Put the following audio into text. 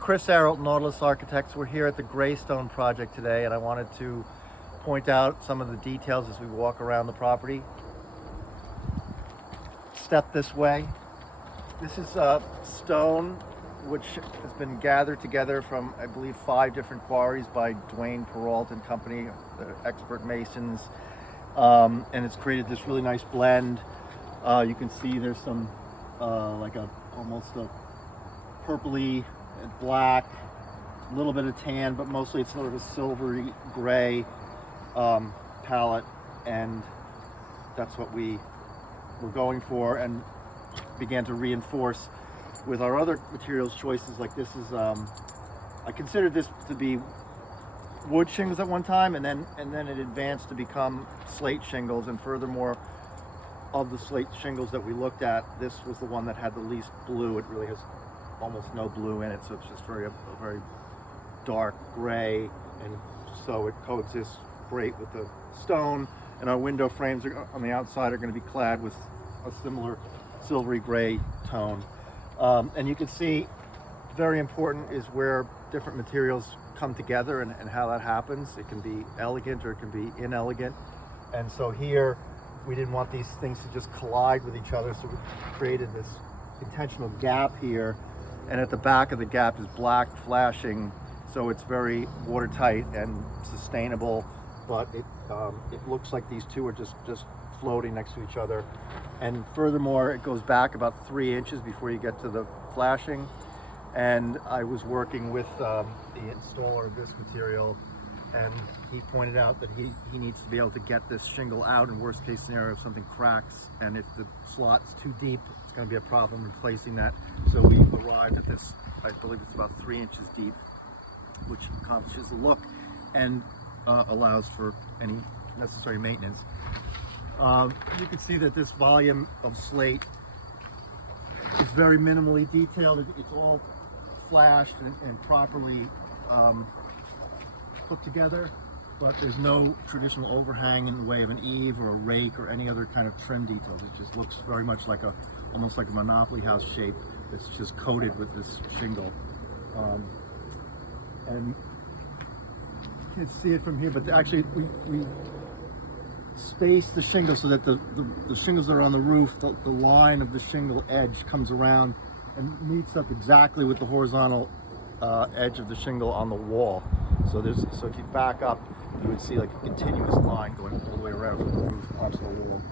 Chris Arelt, Nautilus Architects. We're here at the Greystone project today, and I wanted to point out some of the details as we walk around the property. Step this way. This is stone which has been gathered together from, I believe, 5 different quarries by Peralt and Company, the expert masons, and it's created this really nice blend. You can see there's some almost a purpley and black, a little bit of tan, but mostly it's sort of a silvery gray palette, and that's what we were going for, and began to reinforce with our other materials choices. Like this is I considered this to be wood shingles at one time, and then it advanced to become slate shingles, and furthermore, of the slate shingles that we looked at, this was the one that had the least blue. It really has almost no blue in it, so it's just a very dark gray, and so it coexists great with the stone. And our window frames on the outside are going to be clad with a similar silvery gray tone. And you can see, very important is where different materials come together and how that happens. It can be elegant or it can be inelegant. And so here, we didn't want these things to just collide with each other, so we created this intentional gap here. And at the back of the gap is black flashing, so it's very watertight and sustainable, but it looks like these two are just floating next to each other. And furthermore, it goes back about 3 inches before you get to the flashing. And I was working with the installer of this material, and he pointed out that he needs to be able to get this shingle out in worst case scenario if something cracks, and if the slot's too deep, it's going to be a problem replacing that. So we arrived at this, I believe it's about 3 inches deep, which accomplishes the look and allows for any necessary maintenance. You can see that this volume of slate is very minimally detailed. It's all flashed and properly put together, but there's no traditional overhang in the way of an eave or a rake or any other kind of trim details. It just looks very much like almost like a Monopoly house shape. It's just coated with this shingle. And you can see it from here, but actually we space the shingle so that the shingles that are on the roof, the line of the shingle edge comes around and meets up exactly with the horizontal edge of the shingle on the wall. So if you back up, you would see like a continuous line going all the way around from the roof onto the wall.